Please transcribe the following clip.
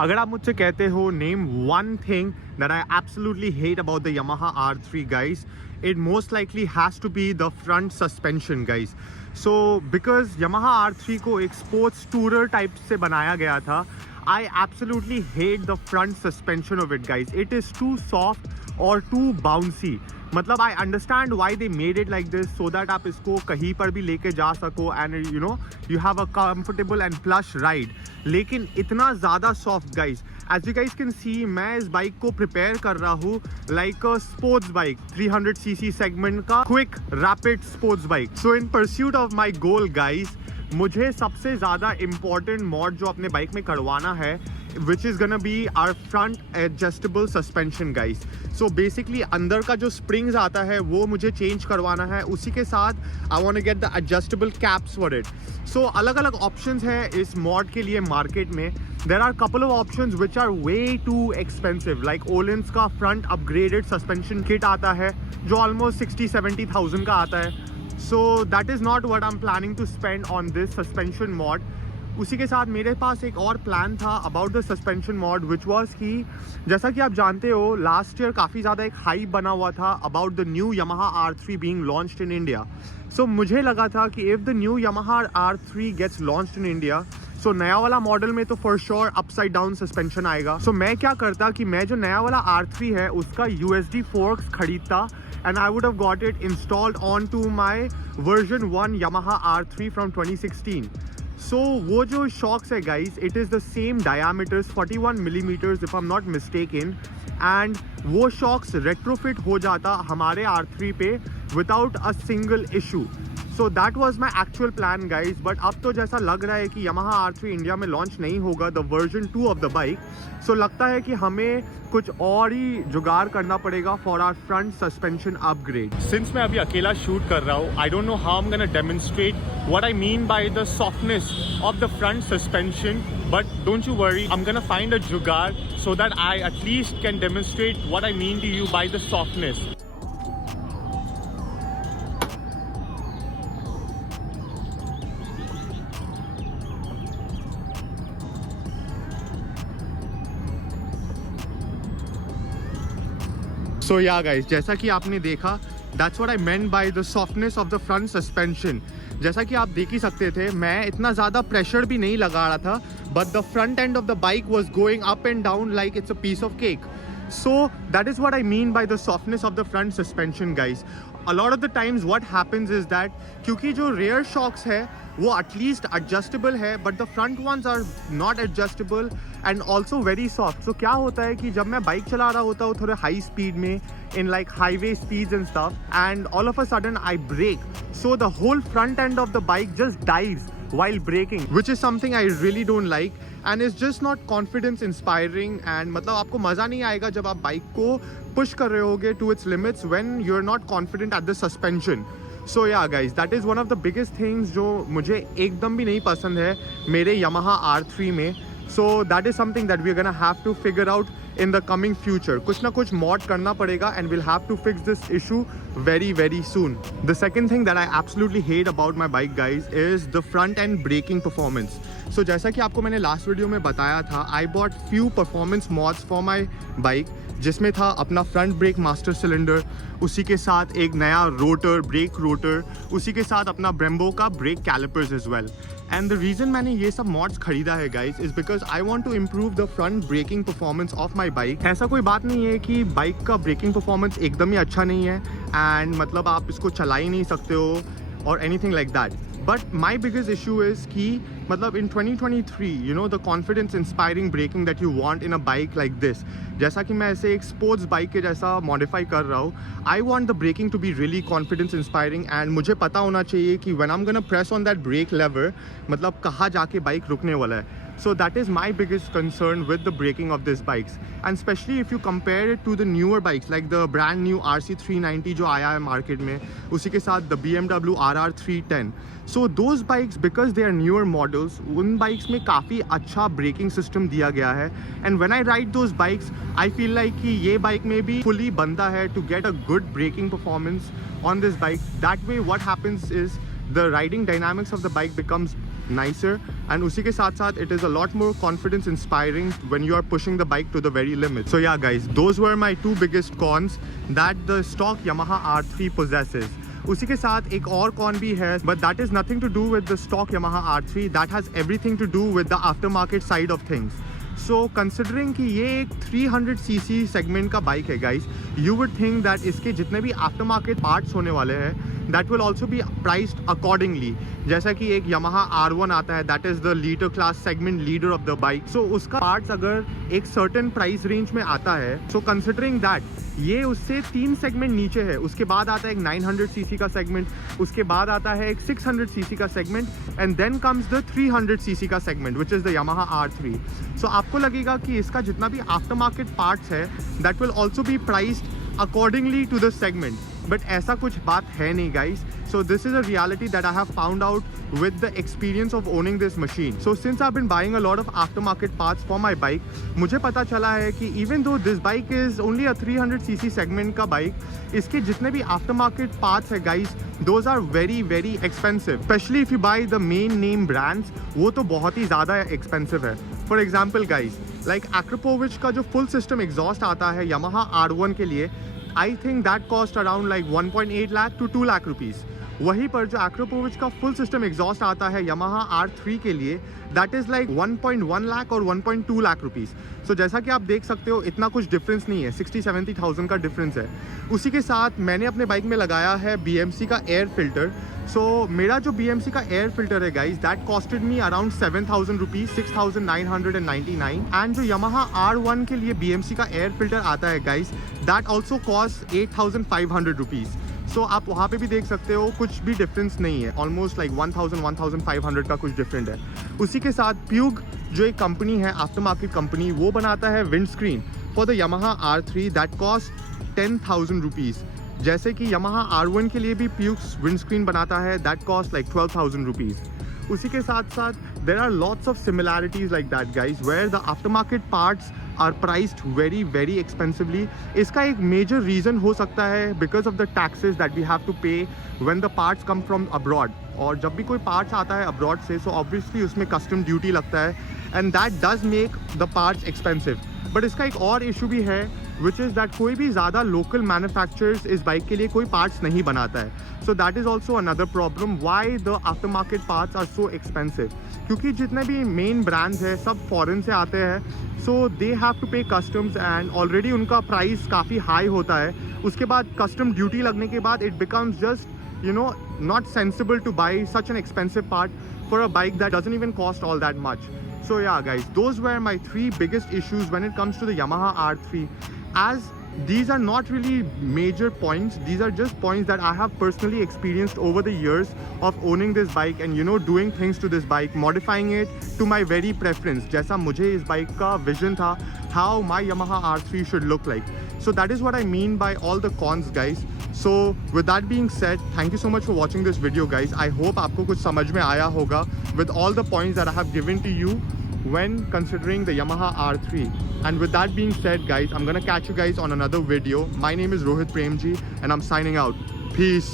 अगर आप मुझसे कहते हो name one thing that I absolutely hate about the Yamaha R3 guys, it most likely has to be the front suspension guys. So because Yamaha R3 को एक sports tourer type से बनाया गया था, I absolutely hate the front suspension of it guys. It is too soft or too bouncy. मतलब I understand why they made it like this so that आप इसको कहीं पर भी लेके जा सको and you have a comfortable and plush ride, लेकिन इतना ज़्यादा soft guys. As you guys can see, मैं इस बाइक को प्रिपेयर कर रहा हूँ like a sports bike, 300cc segment का quick rapid sports bike. So in pursuit of my goal guys, मुझे सबसे ज़्यादा इम्पॉर्टेंट मॉड जो अपने बाइक में करवाना है, which is gonna be our front adjustable suspension guys. So basically अंदर का जो springs आता है वो मुझे change करवाना है, उसी के साथ I want to get the adjustable caps for it. So अलग अलग options है इस mod के लिए market में. There are couple of options which are way too expensive, like Öhlins का front upgraded suspension kit आता है जो almost 60-70,000 का आता है. So that is not what I'm planning to spend on this suspension mod. उसी के साथ मेरे पास एक और प्लान था about the suspension mod, which was कि जैसा कि आप जानते हो लास्ट ईयर काफ़ी ज़्यादा एक हाइप बना हुआ था about the new Yamaha R3 being launched in India. So मुझे लगा था कि if the new Yamaha R3 gets launched in India, so नया वाला मॉडल में तो for sure upside down suspension आएगा. सो मैं क्या करता कि मैं जो नया वाला R3 है उसका USD फोर्क्स खरीदता and I would have got it installed onto my version 1 Yamaha R3 from 2016. So वो जो shocks है guys, it is the same diameters, 41 millimeters if I'm not mistaken, and वो shocks retrofit हो जाता हमारे R3 पे without a single issue. So that was my actual plan guys, but अब तो जैसा लग रहा है कि Yamaha R3 इंडिया में लॉन्च नहीं होगा, the version 2 of the bike. So लगता है कि हमें कुछ और ही जुगाड़ करना पड़ेगा for our front suspension upgrade. Since मैं अभी अकेला शूट कर रहा हूँ, I don't know how I'm gonna demonstrate what I mean by the softness of the front suspension. But don't you worry, I'm gonna find a jugaad so that I at least can demonstrate what I mean to you by the softness. So yeah guys, जैसा कि आपने देखा, that's what I meant by the softness of the front suspension. जैसा कि आप देख ही सकते थे, मैं इतना ज़्यादा प्रेशर भी नहीं लगा रहा था, but the front end of the bike was going up and down like it's a piece of cake. So that is what I mean by the softness of the front suspension guys. A lot of the times what happens is that क्योंकि जो rear shocks है वो at least adjustable है, but the front ones are not adjustable and also very soft. So क्या होता है कि जब मैं बाइक चला रहा होता हूँ थोड़े हाई स्पीड में, in like highway speeds and stuff, and all of a sudden I brake, so the whole front end of the bike just dives while braking, which is something I really don't like and it's just not confidence inspiring. And मतलब आपको मज़ा नहीं आएगा जब आप bike को push कर रहे होगे to its limits when you're not confident at the suspension. So yeah guys, that is one of the biggest things जो मुझे एकदम भी नहीं पसंद है मेरे Yamaha R3 में. So that is something that we're gonna have to figure out in the coming future. कुछ ना कुछ mod करना पड़ेगा and we'll have to fix this issue very soon. The second thing that I absolutely hate about my bike guys is the front end braking performance. So जैसा कि आपको मैंने last video में बताया था, I bought few performance mods for my bike, जिसमें था अपना फ्रंट ब्रेक मास्टर सिलेंडर, उसी के साथ एक नया रोटर, ब्रेक रोटर, उसी के साथ अपना ब्रेम्बो का brake callipers as well. And the reason मैंने ये सब मॉड्स खरीदा है guys is because I want to improve the front braking performance of my bike. ऐसा कोई बात नहीं है कि बाइक का ब्रेकिंग परफॉर्मेंस एकदम ही अच्छा नहीं है एंड मतलब आप इसको चला ही नहीं सकते हो और anything like that. But my biggest issue is कि मतलब in 2023 you know the confidence inspiring braking that you want in a bike like this, जैसा कि मैं ऐसे एक स्पोर्ट्स बाइक के जैसा मॉडिफाई कर रहा हूँ, I want the braking to be really confidence inspiring and मुझे पता होना चाहिए कि when I'm gonna press on that brake lever मतलब कहाँ जाके बाइक रुकने वाला है. So that is my biggest concern with the braking of these bikes, and especially if you compare it to the newer bikes like the brand new RC390 जो आया है market में, उसी के साथ the BMW RR310. So those bikes, because they are newer models, उन bikes में काफ़ी अच्छा braking system दिया गया है. And when I ride those bikes, I feel like कि ये bike में भी fully बनता है to get a good braking performance on this bike. That way what happens is the riding dynamics of the bike becomes nicer, and usi ke साथ साथ it is a lot more confidence inspiring when you are pushing the bike to the very limit. So yeah guys, those were my two biggest cons that the stock Yamaha R3 possesses. उसी के साथ एक और cone भी है, but that is nothing to do with the stock Yamaha R3. That has everything to do with the aftermarket side of things. So considering कि ये एक 300cc सेगमेंट का बाइक है guys, you would think that इसके जितने भी aftermarket parts होने वाले हैं that will also be priced accordingly. जैसा कि एक Yamaha R1 आता है, that is the leader class segment leader of the bike. So उसका parts अगर एक certain price range में आता है, so considering that ये उससे 3 सेगमेंट नीचे है, उसके बाद आता है एक 900cc का सेगमेंट, उसके बाद आता है एक 600cc का segment, and then comes the 300cc का segment which is the Yamaha R3. सो आपको लगेगा कि इसका जितना भी आफ्टर मार्केट पार्ट्स है that will also be priced accordingly to the segment, but ऐसा कुछ बात है नहीं guys. So this is a reality that I have found out with the experience of owning this machine. So since I've been buying a lot of aftermarket parts for my bike, मुझे पता चला है कि even though this bike is only a 300cc segment का bike, इसके जितने भी aftermarket parts है guys, those are very very expensive. Especially if you buy the main name brands, वो तो बहुत ही ज़्यादा expensive है. For example guys, like Akrapovic का जो full system exhaust आता है Yamaha R1 के लिए, I think that cost around like 1.8 lakh to 2 lakh rupees. वहीं पर जो Akrapovic का फुल सिस्टम एग्जॉस्ट आता है Yamaha R3 के लिए, दैट इज़ लाइक 1.1 लाख और 1.2 लाख रुपीज़. सो जैसा कि आप देख सकते हो इतना कुछ डिफरेंस नहीं है, 60-70,000 का डिफरेंस है. उसी के साथ मैंने अपने बाइक में लगाया है BMC का एयर फिल्टर. सो मेरा जो BMC का एयर फिल्टर है guys, that costed me around 7,000 rupees, 6,999. And जो Yamaha R1 के लिए BMC का एयर फिल्टर आता है guys, that also cost 8,500 rupees. So आप वहाँ पे भी देख सकते हो कुछ भी डिफरेंस नहीं है, ऑलमोस्ट लाइक 1,000-1,500 का कुछ डिफरेंट है. उसी के साथ प्यूग जो एक कंपनी है, आफ्टर मार्केट कंपनी, वो बनाता है wind screen for the Yamaha R3 that cost 10,000 rupees. जैसे कि Yamaha R1 के लिए भी प्यूग विंड स्क्रीन बनाता है, दैट कॉस्ट लाइक 12,000 रुपीज़. उसी के साथ साथ there are lots of similarities like that guys, where the after market parts are priced very very expensively. इसका एक मेजर रीज़न हो सकता है because of the taxes that we have to pay when the parts come from abroad. और जब भी कोई पार्ट्स आता है अब्रॉड से, सो ऑब्वियसली उसमें कस्टम ड्यूटी लगता है, and that does make the parts expensive. But इसका एक और इशू भी है विच इज़ दैट कोई भी ज़्यादा लोकल मैन्युफैक्चरर्स इस बाइक के लिए कोई पार्ट्स नहीं बनाता है. So that is also another problem why the after market parts are so expensive. क्योंकि जितने भी मेन ब्रांड्स हैं सब फॉरेन से आते हैं, सो दे हैव टू पे कस्टम्स एंड ऑलरेडी उनका प्राइस काफ़ी हाई होता है. उसके बाद कस्टम ड्यूटी लगने के बाद it becomes just not sensible to buy such an expensive part for a bike that doesn't even cost all that much. So yeah guys, those were my 3 biggest issues when it comes to the Yamaha R3. As these are not really major points, these are just points that I have personally experienced over the years of owning this bike and doing things to this bike, modifying it to my very preference. जैसा मुझे इस bike का vision था, how my Yamaha R3 should look like. So that is what I mean by all the cons guys. So with that being said, thank you so much for watching this video guys. I hope आपको कुछ समझ में आया होगा with all the points that I have given to you when considering the Yamaha R3. And with that being said guys, I'm gonna catch you guys on another video. My name is Rohit Premji and I'm signing out. Peace.